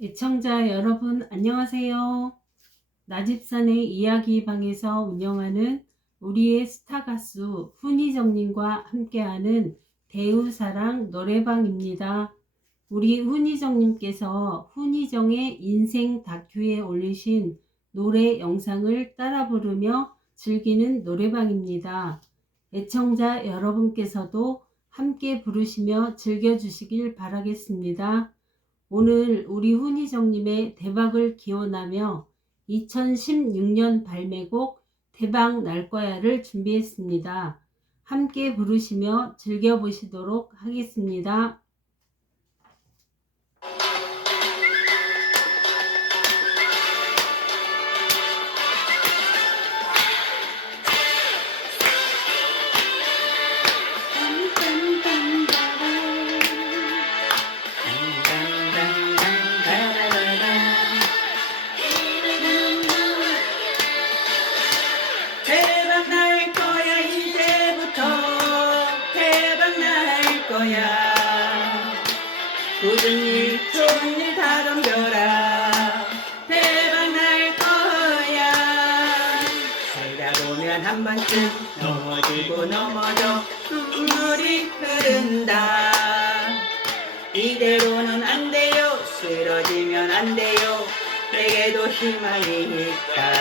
애청자 여러분 안녕하세요. 나집산의 이야기방에서 운영하는 우리의 스타 가수 훈이정님과 함께하는 대우사랑 노래방입니다. 우리 훈이정님께서 훈이정의 인생 다큐에 올리신 노래 영상을 따라 부르며 즐기는 노래방입니다. 애청자 여러분께서도 함께 부르시며 즐겨주시길 바라겠습니다. 오늘 우리 훈이정님의 대박을 기원하며 2016년 발매곡 대박 날 거야를 준비했습니다. 함께 부르시며 즐겨보시도록 하겠습니다. 굳은 일 좋은 일다 덤벼라. 대박 날 거야. 살다 보면 한 번쯤 넘어지고 넘어져 눈물이 흐른다. 이대로는 안 돼요. 쓰러지면 안 돼요. 내게도 희망이 있다.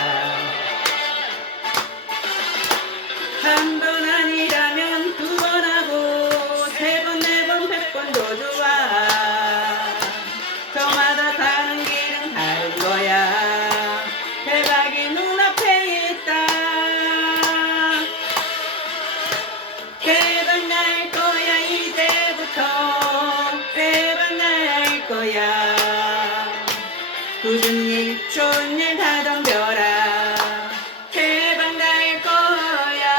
한번 일 좋은 일다 덤벼라. 대박 날 거야.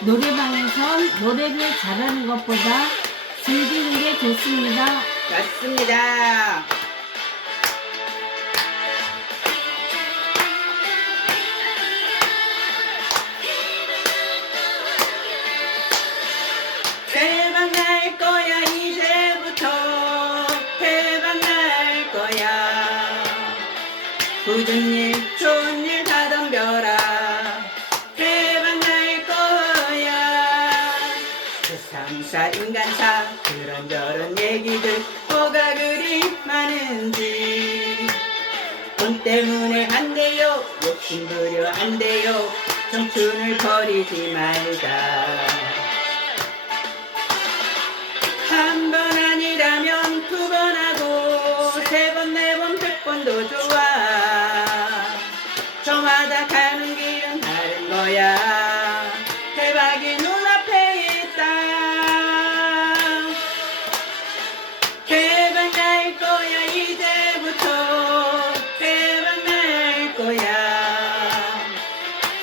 노래방에선 노래를 잘하는 것보다 즐기는 게 좋습니다. 맞습니다 굳은 일 좋은 일 다 덤벼라. 대박 날 거야. 세상사 인간사 그런저런 얘기들 뭐가 그리 많은지. 돈 때문에 안 돼요. 욕심 부려 안 돼요. 청춘을 버리지 말자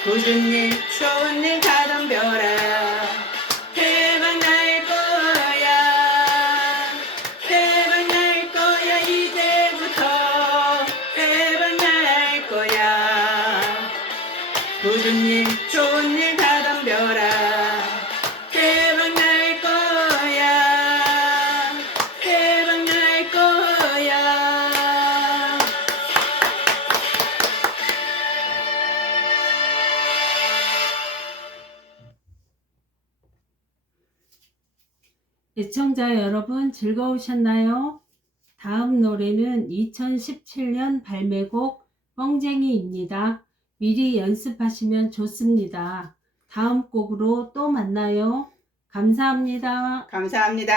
굳은 일 좋은 일다 덤벼라 대박 날 거야. 대박 날 거야 이제부터. 대박 날 거야. 굳은 일 좋은 일다 덤벼라 애청자 여러분 즐거우셨나요? 다음 노래는 2017년 발매곡 뻥쟁이입니다. 미리 연습하시면 좋습니다. 다음 곡으로 또 만나요. 감사합니다. 감사합니다.